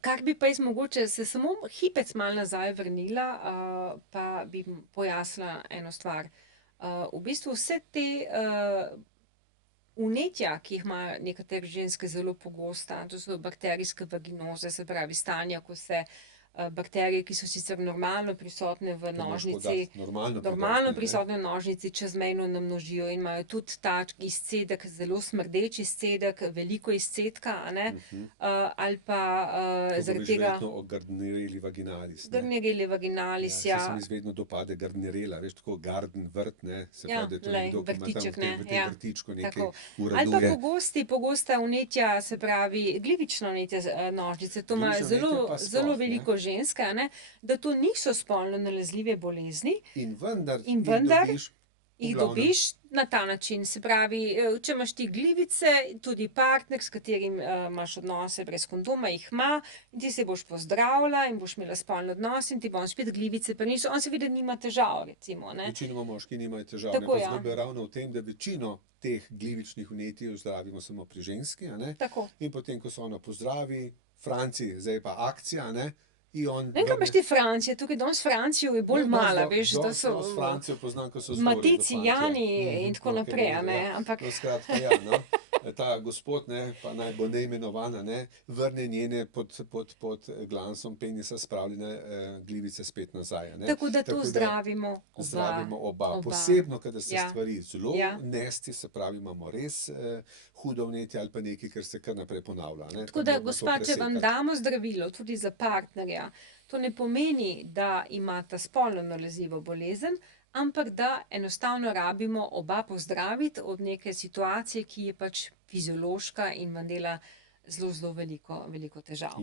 Kar bi pa jaz mogoče se samo hipec malo nazaj vrnila, pa bi pojasnila eno stvar. V bistvu vse te vnetja, ki jih imajo nekatere ženske zelo pogosta, to so bakterijske vaginoze, se pravi stanja, ko se bakterije, ki so sicer normalno prisotne v To moraš nožnici, poudariti, normalno normalno poudariti, ne. prisotne v nožnici, čezmejno namnožijo in imajo tudi ta izcedek, zelo smrdeč izcedek, veliko izcedka, a ne, ali pa To zaradi govoriš tega verjetno o Gardnerelli vaginalis, ne. Garnerelli Ja, vaginalis, saj se mi vedno dopade Gardnerela, veš, tako garden, vrt, ne, se pravi, da je to glej, nekdo, ki ima tam vrtiček, v tem, ne, v tem vrtičku nekaj tako. Ali pa uraduje. pogosta vnetja, se pravi glivična vnetja nožnice, to imajo Glivična vnetja zelo, pa zelo sploh, ne. veliko žensk, a ne, da to niso spolno nalezljive bolezni In vendar in jih vendar dobiš v jih glavnem. dobiš na ta način. Se pravi, če imaš ti glivice, tudi partner, s katerim imaš odnose brez kondoma, jih ima in ti se boš pozdravila in boš imela spolni odnos in ti bo on spet glivice prinesel, on seveda nima težav, recimo, ne. Večinoma moški nimajo težav, ne, Tako, pa ja. zgodba je ravno v tem, da večino teh glivičnih vnetij ozdravimo samo pri ženski, a ne. Tako. In potem, ko se ona pozdravi, Franci, zdaj je pa akcija, ne, in on Ne vem, kaj imaš ti Francije, tukaj danes Francijo je bolj malo, veš, da so Dosti Francijo poznam, ko so zelo v redu Matici, fantje. Jani in tako okej, naprej, v a redu, ne, ja. ampak No, skratka, ja, no. Ta gospod, ne, pa naj bo neimenovan, a ne, vrne njene pod glansom penisa spravljene glivice spet nazaj, a ne. tako da to zdravimo Zdravimo oba. oba. Posebno, kadar se Ja. stvari zelo Ja. nesti, se pravi, imamo res hudo vnetje ali pa nekaj, kar se kar naprej ponavlja, ne. Tako Pa da, moramo to gospa, če vam presekati. damo zdravilo tudi za partnerja, to ne pomeni, da imata spolno nalezljivo bolezen, ampak da enostavno rabimo oba pozdraviti od neke situacije, ki je pač fiziološka in vam dela zelo, zelo veliko, veliko težav.